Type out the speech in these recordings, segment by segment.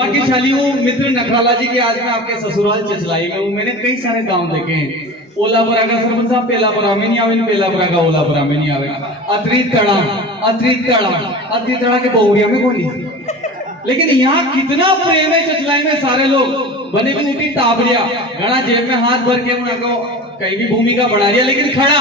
बाकी शाली हूँ मित्र नखराला जी के। आज मैं आपके ससुराल चचलाई में हूँ। मैंने कई सारे गांव देखे हैं। ओलापुरा का सरपंच साहब पेलापुरा में नहीं आवे, पेलापुरा का ओलापुरा में नहीं आवे। अतरी तड़ा के बहुड़िया में बोली। लेकिन यहाँ कितना प्रेम है चचलाई में। सारे लोग बने भी उठी टाबरिया घड़ा जेब में हाथ भर के उनको कहीं भी भूमिका बढ़ा रही है, लेकिन खड़ा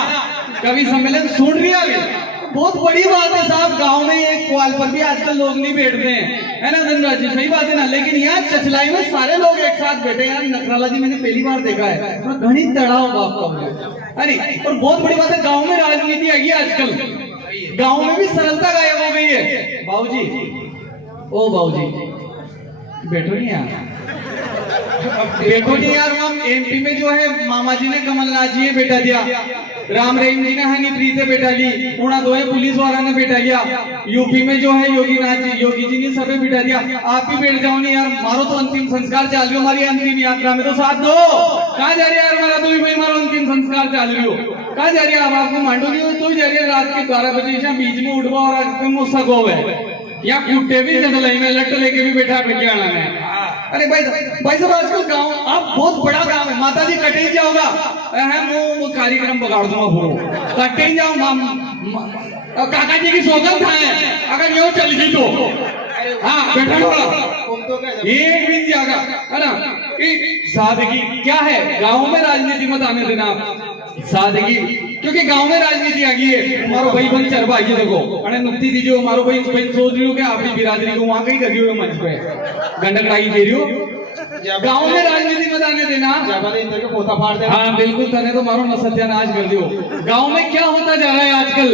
कवि सम्मेलन सुन रही है। बहुत बड़ी बात है साहब। गांव में एक पुआल पर भी आजकल लोग नहीं बैठते हैं, है ना धनराज जी? सही बात है ना। लेकिन यहाँ चचलाई में सारे लोग एक साथ बैठे हैं। नखराला जी मैंने पहली बार देखा है। तो घनी तड़ाव बाप का अरे। और बहुत बड़ी बात है, गांव में राजनीति आई है आजकल। गांव में भी सरलता गायब हो गई है। बाबूजी, ओ बाबूजी बैठो नहीं यार, देखो जी यार। हम एमपी में जो है मामा जी ने कमलनाथ जी ने बैठा दिया, राम रहीम जी ने हनी प्रीत बैठा ली, उड़ा दो पुलिस वाला ने बैठा लिया। यूपी में जो है योगी जी ने सबे बैठा दिया। आप भी बैठ जाओ नहीं यार। मारो तो अंतिम संस्कार चाल रही हो, हमारी अंतिम यात्रा में तो साथ दो। कहाँ जा रही है यार? हमारा तो भी भाई मारो अंतिम संस्कार चाल रही हो। कहाँ जा रही है? अब आपको मांडोगी हो तो जा रही है रात के 12 बजे बीच में उठवा और मुस्सा गो है या कुत्ते भी लट लेके भी बैठा आना है। अरे भाई साहब आजकल गांव आप बहुत बड़ा गांव है। माता जी कटे ही जाओगा, वो कार्यक्रम बगाड़ दूंगा पूरा। कटे ही जाओ काका जी की सौगंध है अगर यो चल गई तो। हाँ बैठा एक भी जाएगा, है ना? सादगी क्या है गांव में? राजनीति मत आने देना आप। सादगी, क्योंकि गांव में राजनीति आ गई है। हमारो भाई बन चरबा आइए देखो अरे नुक्ति दीजिए। हमारो भाई सोच रही हो कि आपकी बिरादरी को वहां कहीं कर रही हो मंच पे गंडकड़ाई दे रही हो। गांव में राजनीति मत आने देना। पोता फाड़ दे। हाँ बिल्कुल, तने तो मारो न सत्यानाश कर दियो। गांव में क्या होता जा रहा है आजकल?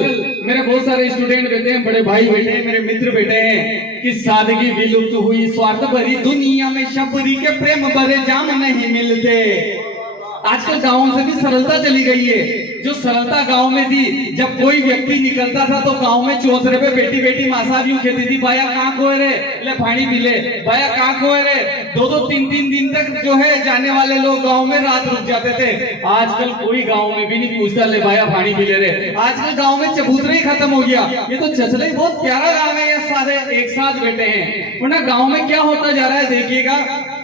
मेरे बहुत सारे स्टूडेंट बैठे हैं, बड़े भाई बैठे हैं, मेरे मित्र बैठे हैं कि सादगी विलुप्त हुई। स्वार्थ भरी दुनिया में शबरी के प्रेम भरे जाम नहीं मिलते। आजकल गांवों से भी सरलता चली गई है। जो सरलता गांव में थी, जब कोई व्यक्ति निकलता था तो गांव में चौथरे पे बेटी बेटी मासा भी कहती थी, भाया कहाँ खोए रे, ले पानी पी ले, भाया कहाँ खोए रे। 2-3 दिन तक जो है जाने वाले लोग गांव में रात रुक जाते थे। आजकल कोई गांव में भी नहीं पूछता ले भाया पानी पी ले रे। आजकल गांव में चबूतरा ही खत्म हो गया। ये तो चचले बहुत प्यारा गाँव है, ये सारे एक साथ बैठे हैं। वरना गाँव में क्या होता जा रहा है देखिएगा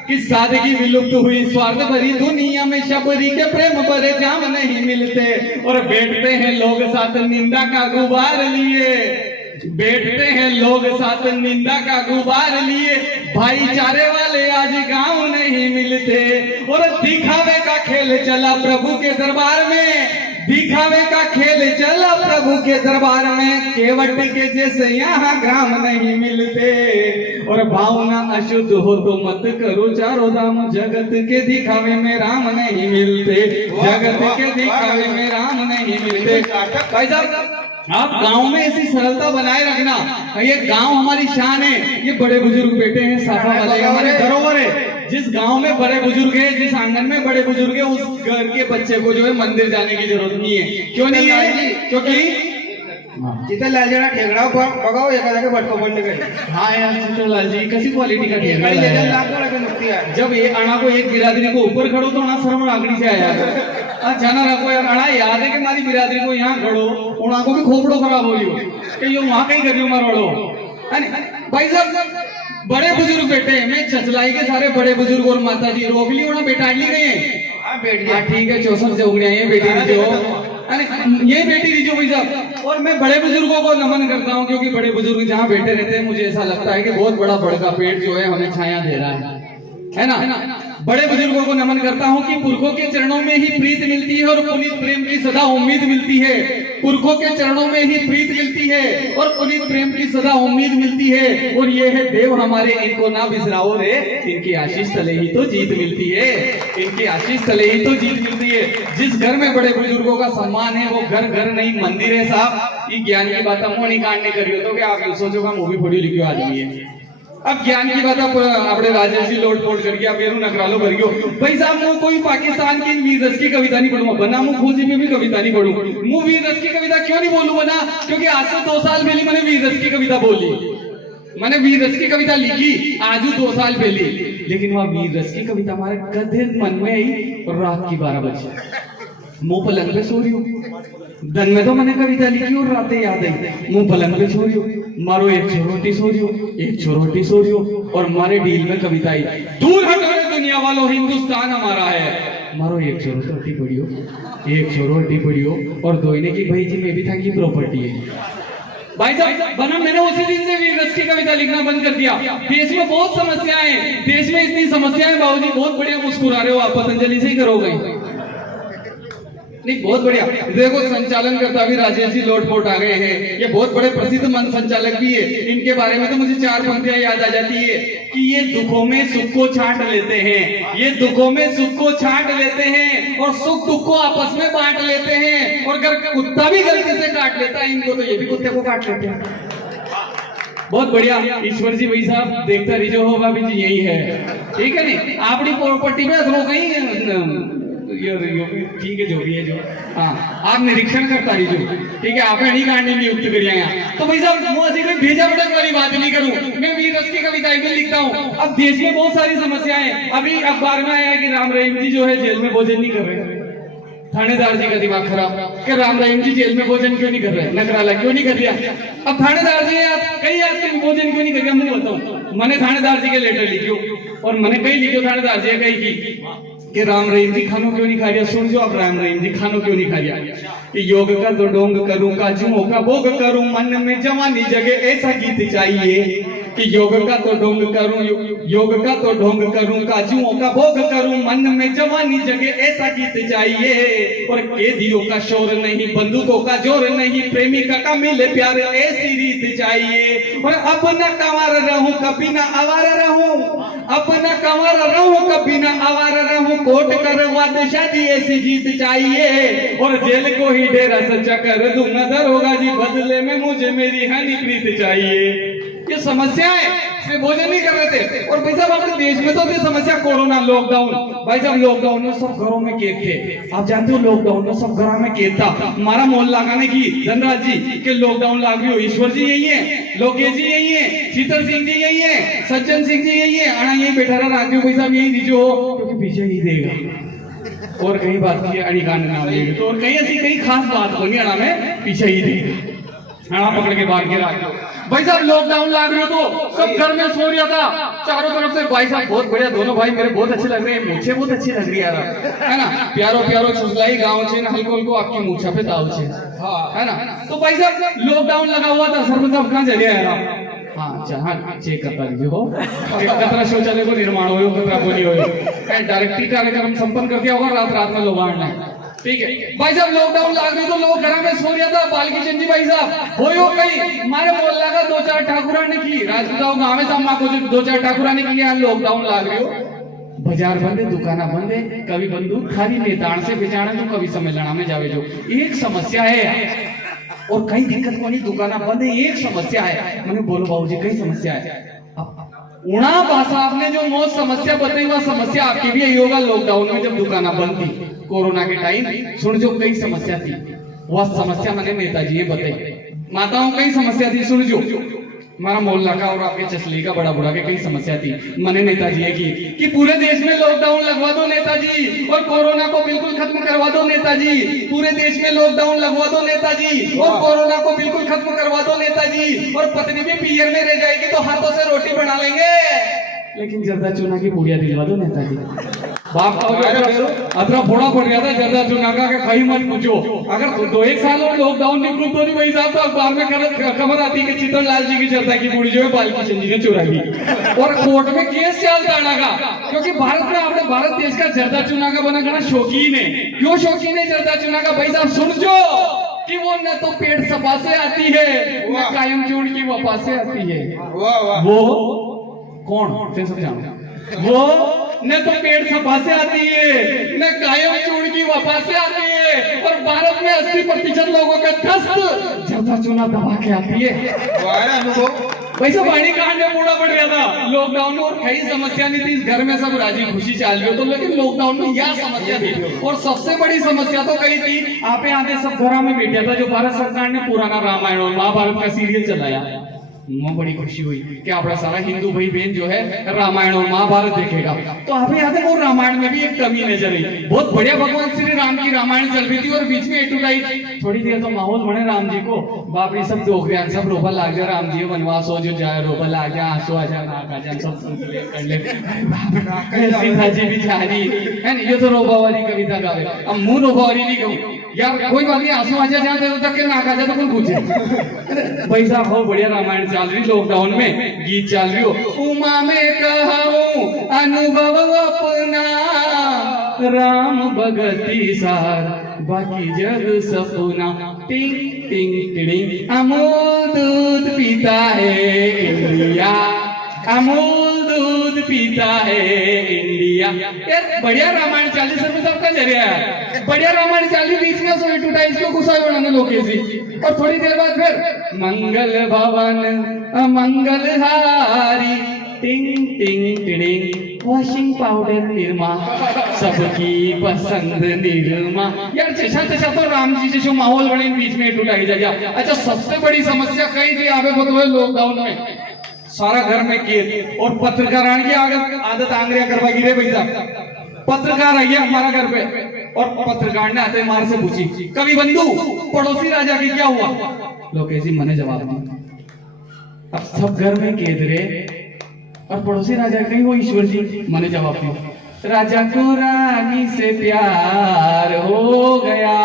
कि सादगी विलुप्त हुई। स्वार्थ भरी दुनिया में शबरी के प्रेम भरे जाम नहीं मिलते। और बैठते हैं लोग साथ निंदा का गुबार लिए, बैठते हैं लोग साथ निंदा का गुबार लिए। भाईचारे वाले आज गांव नहीं मिलते। और दिखावे का खेल चला प्रभु के दरबार में, दिखावे का खेल चला प्रभु के दरबार में। केवट के जैसे यहाँ ग्राम नहीं मिलते। और भावना अशुद्ध हो तो मत करो चारों धाम। जगत के दिखावे में राम नहीं मिलते, जगत के दिखावे में राम नहीं मिलते। भाई साहब आप गांव में ऐसी सरलता बनाए रखना। ये गांव हमारी शान है। ये बड़े बुजुर्ग बैठे हैं साफा वाले, हमारे धरोहर है। जिस गांव में बड़े बुजुर्ग है, जिस आंगन में बड़े बुजुर्ग है, उस घर के बच्चे को जो है मंदिर जाने की जरूरत नहीं है। क्यों नहीं है? क्योंकि चित्रलाल जी ठेगड़ा बघाओ एखाद्या बटको बंद करी। हाँ यार चित्रलाल जी कैसी क्वालिटी का ठेगड़ा है। जब ये अणा को एक बिरादरी को ऊपर खड़ो तो ना शर्म आगड़ी से आया। अच्छा ना रखो यार, अणा याद है कि हमारी बिरादरी को यहाँ खड़ो, उड़ा को भी खोपड़ो खराब हो लियो कि ये वहां कहीं करियो मारो। भाई साहब बड़े बुजुर्ग बैठे हैं। मैं चचलाई के सारे बड़े बुजुर्ग और माता जी रोक ली उन्हें बैठा ली गए हैं। ठीक है 64 से उगड़िया ये बेटी दीजिए, ये बेटी दीजिए भाई साहब। और मैं बड़े बुजुर्गों को नमन करता हूँ, क्योंकि बड़े बुजुर्ग जहाँ बैठे रहते हैं मुझे ऐसा लगता है कि बहुत बड़ा बड़का पेड़ जो है हमें छाया दे रहा है ना। बड़े बुजुर्गों को नमन करता हूँ कि पुरखों के चरणों में ही प्रीत मिलती है और पुनीत प्रेम की सदा उम्मीद मिलती है। पुरखों के चरणों में ही प्रीत मिलती है और पुनीत प्रेम की सदा उम्मीद मिलती है। और ये है देव हमारे, इनको ना बिसराओ रे, इनकी आशीष तले ही तो जीत मिलती है, इनकी आशीष तले ही तो जीत मिलती है। जिस घर में बड़े बुजुर्गों का सम्मान है वो घर घर नहीं मंदिर है साहब। ये ज्ञान की बात मोनी कांड ने करी हो तो क्या आप सोचो का मूवी फोड़ी लिखियो आदमी है। अब ज्ञान की बात अपने राजेश जी लोट पोट करके आप बेरू नकरालो भर गयो। भाई साहब मैं कोई पाकिस्तान की वीर रस की कविता नहीं पढ़ूंगा बना, मुझ फौजी में भी कविता नहीं पढ़ूंगा। मुझ वीर रस की कविता क्यों नहीं बोलूं बना? क्योंकि आज से 2 साल पहले मैंने वीर रस की कविता बोली, मैंने वीर रस की कविता लिखी आज 2 साल पहले। लेकिन वह वीर रस की कविता हमारे गधे मन में आई और रात की 12 बजे मुंह पलंग पे सो रही हूँ। दिन में तो मैंने कविता लिखी और रातें याद आई। मुंह पलंग पे सो रही हूँ, मारो एक छोरोटी सो रही हूँ, एक छोरोटी सो रही हूँ, और मारे डील में कविता आई, दूर हटो रे दुनिया वालों, हिंदुस्तान हमारा है। मारो एक छोरोटी पड़ी हो, एक छोरोटी पड़ी हो, और दोइने की भाई जी में भी था कि प्रॉपर्टी है। भाई साहब बना, मैंने उसी दिन से वीर रस की कविता लिखना बंद कर दिया। देश में बहुत समस्याएं, देश में इतनी समस्याएं, बाबूजी बहुत बढ़िया मुस्कुरा रहे हो आप, पतंजलि से ही करोगे? नहीं, बहुत बढ़िया। देखो संचालन करता भी राजेश जी लोटपोट आ गए हैं, ये बहुत बड़े प्रसिद्ध मंच संचालक भी है। इनके बारे में तो मुझे 4 पंक्तियां याद आ जाती है कि ये दुखों में सुख को छांट लेते हैं, ये दुखों में सुख को छांट लेते हैं, और सुख दुख को आपस में बांट लेते हैं, और अगर कुत्ता भी गलती से काट लेता है इनको, तो ये भी कुत्ते को काट लेते हैं। बहुत बढ़िया। ईश्वर जी भाई साहब देखता रिजो होगा भी जी यही है, ठीक है नहीं? आपकी प्रॉपर्टी में असरो कहीं ठीक है, जो भी है जो, हाँ आप निरीक्षण करता रही जो, ठीक है, आपने नहीं कांडी नियुक्त करिया यहाँ। तो भाई साहब मुझे ऐसी कोई भेजा भटक वाली बात नहीं करूं, मैं वीर रस की कविताएं भी लिखता हूँ। अब देश में बहुत सारी समस्याएं, अभी अखबार में आया है कि राम रहीम जी जो है जेल में भोजन नहीं कर रहे। थानेदार जी का दिमाग खराब कि राम रहीम जी जेल में भोजन क्यों नहीं कर रहे, नकराला क्यों नहीं कर दिया। अब थानेदार जी कई आदमी भोजन क्यों नहीं कर दिया, मैं बताऊं। मैंने थानेदार जी के लेटर लिखियो, और मैंने कई लिखियो थानेदार जी कई की कि राम रहीम जी खानो क्यों नहीं खा रहा। सुन जो अब राम रहीम जी खानो क्यों नहीं खा रहा कि योग का तो डोंग करूं, काजुओं का भोग करूं, मन में जवानी जगे ऐसा गीत चाहिए कि योग का तो डोंग करूं, योग का तो ढोंग करूं, काजुओं का भोग करूं, मन में जवानी जगे ऐसा गीत चाहिए। और कैदियों का शोर नहीं, बंदूकों का जोर नहीं, प्रेमिका का मिले प्यार ऐसी रीत चाहिए। और अब न कंवार रहूं कभी न आवार रहूं, अब न कंवार रहूं कभी न आवार रहूं, कोर्ट करवा दे शादी ऐसी जीत चाहिए। और जेल को ही डेरा सच्चा कर दूंगा दरोगा जी, बदले में मुझे मेरी हनी प्रीत चाहिए। ये समस्याएं से भोजन नहीं कर रहे थे। और भाई साहब अपने देश में तो ये समस्या कोरोना लॉकडाउन, भाई साहब लॉकडाउन में सब घरों में केक थे, आप जानते हो लॉकडाउन में सब घरों में केक था। हमारा मोहल्ला लगाने की धनराज जी के लॉकडाउन लाग रही हो, ईश्वर जी यही है, लोकेश जी यही है, शीतल सिंह जी यही है, सज्जन सिंह जी यही है, अणा यही बैठा रहा राजू भाई साहब यही दीजो हो, क्योंकि पीछे ही देगा। और कहीं बात की अणिकान नाम लेंगे तो, और कहीं ऐसी कहीं खास बात होनी अणा में पीछे ही देगा, अणा पकड़ के बांध के रख दो। भाई साहब लॉकडाउन लाग रहे हो तो सब घर में सो रहा था चारों तरफ से। भाई साहब बहुत बढ़िया, दोनों भाई मेरे बहुत अच्छे लग रहे हैं, मूछे बहुत अच्छी लग रही है यार, है ना? प्यारो प्यारो छुसलाई गाँव छे ना, हल्को हल्को आपकी मूछा पे दाव छे, है ना? तो भाई साहब लॉकडाउन लगा हुआ था, सरपंच साहब कहाँ चले यार? हाँ चेक करता लीजिए हो, कतरा शौचालय को निर्माण हो, कतरा बोली हो, डायरेक्टली कार्यक्रम संपन्न कर दिया होगा, रात रात में लोग आना है, ठीक है। भाई साहब लॉकडाउन लाग गई तो लोग घर में सो रहा था। बालकी चंद जी भाई साहब हो कहीं हमारे मोहल्ला का 2-4 ठाकुरा ने की, राजपूताओं गाँव में सामना को 2-4 ठाकुरा ने की, लॉकडाउन लाग रही हो, बाजार बंद है, दुकाना बंद है, कभी बंदूक खाली नेताण से बेचाने तो कभी सम्मेलना में जावे जो। एक समस्या है और कई दिक्कत को नहीं, दुकाना बंद है, एक समस्या है। मैंने बोलो बाबूजी कई समस्या है। उना भाषा आपने जो मौत समस्या बताई वह समस्या आपकी भी यही होगा लॉकडाउन में जब दुकाना बंद थी कोरोना के टाइम। सुन जो कई समस्या थी, वह समस्या मैंने नेताजी ने बताई। माताओं कई समस्या थी, सुन जो हमारा मोहल्ला का और आपके चसली का बड़ा बुढ़ा के कई समस्या थी। मैंने नेताजी की कि पूरे देश में लॉकडाउन लगवा दो नेताजी, और कोरोना को बिल्कुल खत्म करवा दो नेताजी। पूरे देश में लॉकडाउन लगवा दो नेताजी, और कोरोना को बिल्कुल खत्म करवा दो नेताजी। और पत्नी भी पियर में रह जाएगी तो हाथों से रोटी बना लेंगे, लेकिन जर्दा चूना की पूड़िया दिलवा दो नेताजी। बाप का अतरा फोड़ा पड़ गया था जर्दा चूना का, कहीं मत पूछो। अगर 2-1 साल और लॉकडाउन निकलू तो नहीं भाई साहब, तो अखबार में खबर आती है कि चित्तरलाल जी की जर्दा की पूड़ी जो है बालकी चंद जी ने चुरा ली, और कोर्ट में केस चलता का। क्योंकि भारत में आपने भारत देश का जर्दा चूना का बना करना शौकीन है। क्यों शौकीन है जर्दा चूना का? भाई साहब सुन जो कि वो न तो पेट सफा से आती है, न कायम चूर्ण की वफा से आती है। वो कौन से समझाऊं? वो न तो पेट सफा से आती है, न कायम चूर्ण की वफा से आती है, और भारत में 80% लोगों का दस्त जर्दा चूना दबा के आती है। वैसे पानी कांड में बूढ़ा पड़ गया था लॉकडाउन में, और कई समस्या नहीं थी, घर में सब राजी खुशी चाल रही हो तो, लेकिन लॉकडाउन में यह समस्या थी। और सबसे बड़ी समस्या तो कही थी, आप यहाँ सब घरों में बैठा था, जो भारत सरकार ने पुराना रामायण और महाभारत का सीरियल चलाया, मुझे बड़ी खुशी हुई कि अपना सारा हिंदू भाई बहन जो है रामायण और महाभारत देखेगा। तो आप याद है वो रामायण में भी एक कमी नजर आई। बहुत बढ़िया भगवान श्री राम की रामायण चल रही थी और बीच में एटुटाई थोड़ी देर तो माहौल बने राम जी को बाप रे सब डोगरिया सब रोबा लाग गया, राम जी वनवास हो जो जाए रोबा लाग गया, आंसू आ जा नाक आ जा सब कर ले सीता जी भी जा रही है ना। ये तो रोबा वाली कविता गावे, अब मुंह रोबा वाली नहीं कहूँ यार, कोई बात नहीं, आंसू आ जा जहाँ देखो तक के नाक आ जा तो कौन पूछे। भाई साहब बहुत बढ़िया रामायण चल रही, लॉकडाउन में गीत चल रही हो। उमा में कहूं अनुभव अपना, राम भगति सार बाकी जग सपना। टिंग टिंग टिंग अमूल दूध पीता है इंडिया, अमूल दूध पीता है इंडिया। यार बढ़िया रामायण चाली सर में सबका जरिया है, बढ़िया रामायण चाली बीच में सोए टूटा इसको गुस्सा बनाने लोग ऐसी। और थोड़ी देर बाद फिर मंगल भवन मंगल हारी, टिंग टिंग टिंग वॉशिंग पाउडर निरमा, सबकी पसंद निरमा। यार जैसा तैसा तो राम जी जैसे माहौल बने बीच में टूटाई जा। अच्छा सबसे बड़ी समस्या कहीं थी आगे बताओ लॉकडाउन में सारा घर में कैद और पत्रकारान की आदत आंगरिया करवा गिरे पैसा। पत्रकार आई है हमारा घर पे और पत्रकार ने आते मार से पूछी कवि बंधु पड़ोसी राजा की क्या हुआ। लोग ऐसी मने जवाब दिया अब सब घर में कैद रहे और पड़ोसी राजा कहीं वो ईश्वर जी मने जवाब दिया राजा को रानी से प्यार हो गया।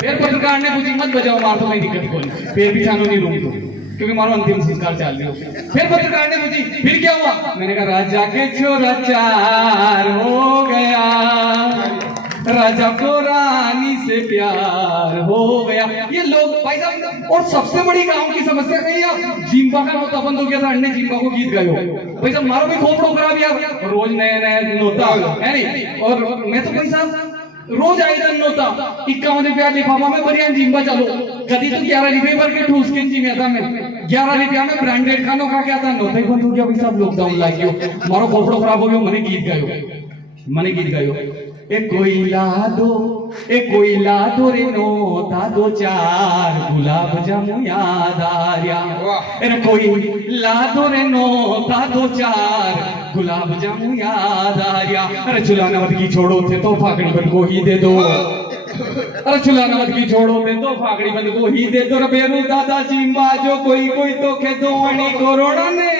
फिर पत्रकार ने पूछी मत बजाओ मार तो नहीं दिक्कत कोई, फिर भी छानो नहीं रूम तो क्योंकि मारो अंतिम संस्कार चल रही हो। फिर पत्रकार ने पूछी फिर क्या हुआ, मैंने कहा राजा के छोरा चार हो गया, राजा को रानी से प्यार हो गया। ये लोग भाई साहब और सबसे बड़ी गांव की समस्या नहीं है जिम्बा का नोता बंद हो गया था, अन्य जिम्बा को गीत गायो भाई साहब मारो भी खोपड़ो खराब यार, रोज नए नए नोता है नहीं। और मैं तो भाई साहब रोज आई दिन नोता 51 रुपया लिफाफा में बढ़िया जिम्बा चलो कभी तो 11 रुपये पर के ठूस के जिम्मेदा में 11 रुपया में ब्रांडेड खानों का क्या था नोता ही बंद हो गया भाई साहब, लॉकडाउन लाग गयो मारो खोपड़ो खराब हो गयो। मने गीत गायो ए कोयला दो रे नोता दो चार गुलाब जामु याद आ रहा। अरे कोयला दो रे नोता दो चार गुलाब जामु याद आ रहा। अरे चुलाना मत की छोड़ो थे तो फाकड़ी बन को ही दे दो, अरे चुलाना मत की छोड़ो थे तो फाकड़ी बन को ही दे दो। बेरू दादा जिम्बा जो कोई तो खे दो अणी कोरोना ने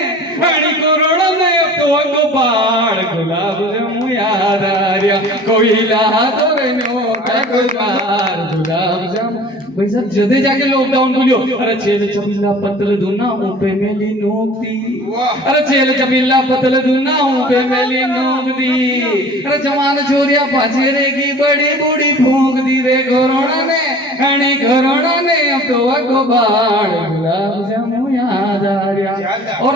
तो गोपाल गुलाब जामु याद आ रहा। कोयला दो रे नोता दो चार गुलाब जामु भाई साहब जदे जाके लॉकडाउन खुलियो। अरे चेल चबिल्ला पतल दुना ऊपे मेली नोकती, अरे चेल चबिल्ला पतल दुना ऊपे मेली नोकती। अरे जवान छोरिया पाछेरे की बड़ी बूढ़ी फूंक दी रे कोरोना ने अब तो को बाढ़ गुलाब जामु याद आ रहा। और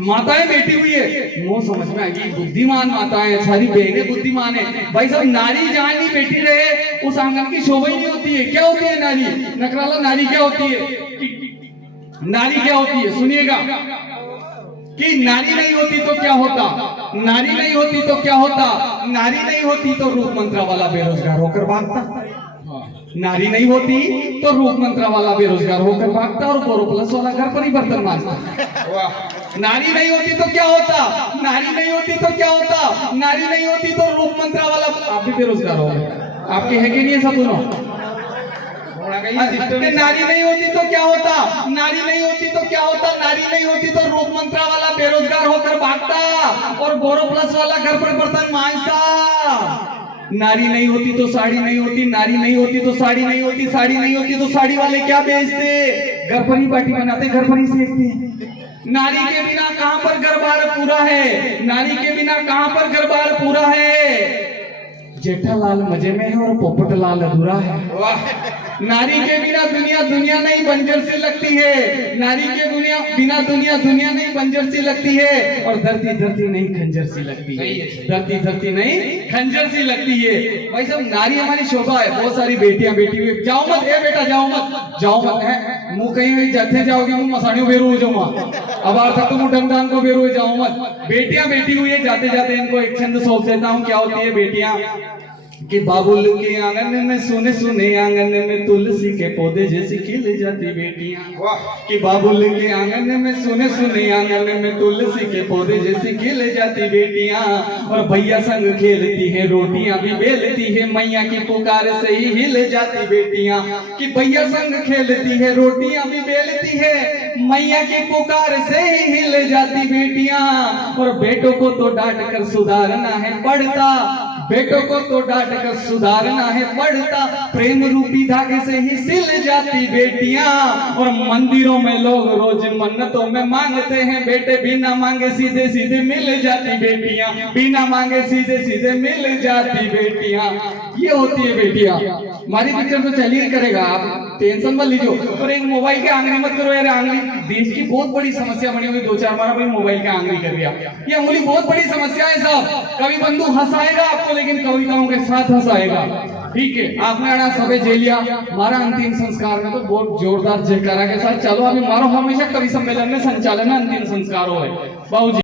माताएं बैठी हुई है वो समझ में आएगी बुद्धिमान माताएं सारी बहनें बुद्धिमान है भाई साहब। नारी जहाँ नहीं बैठी रहे उस आंगन की शोभा ही नहीं होती है। क्या होती है नारी नकराला, नारी क्या होती है, नारी क्या होती है सुनिएगा कि नारी नहीं होती तो क्या होता, नारी नहीं होती तो क्या होता, नारी नहीं होती तो रूप मंत्रा वाला बेरोजगार होकर भागता, नारी नहीं होती तो रूप मंत्रा वाला बेरोजगार होकर भागता और बोरोप्लस वाला घर पर ही बर्तन मांजता। नारी नहीं होती तो क्या होता, नारी नहीं होती तो क्या होता, नारी नहीं होती तो रूप मंत्रा वाला आप भी बेरोजगार हो गए। आपके है कि नहीं है सपनों? नारी नहीं होती तो क्या होता, नारी नहीं होती तो क्या होता, नारी नहीं होती तो रूप मंत्रा वाला बेरोजगार होकर भागता और बोरोप्लस वाला घर पर बर्तन मांजता। नारी नहीं होती तो साड़ी नहीं होती, नारी नहीं होती तो साड़ी नहीं होती, साड़ी नहीं होती तो साड़ी वाले क्या बेचते, घर पर ही बाटी बनाते, घर पर ही सेकते। नारी के बिना कहां पर घर-बार पूरा है, नारी के बिना कहां पर घर-बार पूरा है। जेठालाल मजे में है और पोपटलाल अधूरा है। नारी के बिना दुनिया नहीं बंजर सी लगती है, नारी के बिना दुनिया नहीं बंजर सी लगती है और धरती नहीं खंजर सी लगती है, धरती नहीं खंजर सी लगती है। भाई साहब नारी हमारी शोभा है। बहुत सारी बेटियां बैठी हुई, जाओ मत है बेटा, जाओ मत है मुंह कहीं जाते जाओगे मुंह मसाड़ियों बेरू हो जाऊंगा, अब आर तक तुम डंडान को बेरू हो जाओ मत। बेटियां बैठी हुई है, जाते जाते इनको एक छंद सौंप देता हूँ। क्या होती है बेटियां? कि बाबुल के आंगन में सोने सोने आंगन में तुलसी के पौधे जैसी खिल जाती बेटियां। वाह कि बाबुल के आंगन में सोने सोने आंगन में तुलसी के पौधे जैसी खिल जाती बेटियां। और भैया संग खेलती है रोटियां भी बेलती है, मैया की पुकार से ही हिल जाती बेटियां। कि भैया संग खेलती है रोटियां भी बेलती है, मैया की पुकार से ही हिल जाती बेटियां। और बेटों को तो डांट कर सुधारना है पड़ता, बेटों को तो डांट कर सुधारना है पड़ता, प्रेम रूपी धागे से ही सिल जाती बेटियां। और मंदिरों में लोग रोज मन्नतों में मांगते हैं बेटे, बिना मांगे सीधे सीधे मिल जाती बेटियां, बिना मांगे सीधे सीधे मिल जाती बेटियां। ये होती है बेटियां। हमारी पिक्चर तो चलिए करेगा, आप टेंशन मत लीजिए। और एक मोबाइल के आंगली मत करो यार, आंगली देश की बहुत बड़ी समस्या बनी हुई, 2-4 बार अपनी मोबाइल के आंगली कर दिया। ये अंगुली बहुत बड़ी समस्या है साहब। कभी बंधु हंसाएगा आपको, लेकिन कविताओं के साथ हंसाएगा। ठीक है, आपने आना सबे जेलिया मारा अंतिम संस्कार में तो बहुत जोरदार जयकारा के साथ चलो। अभी मारो हमेशा कवि सम्मेलन में संचालन में अंतिम संस्कार हो बाबू जी।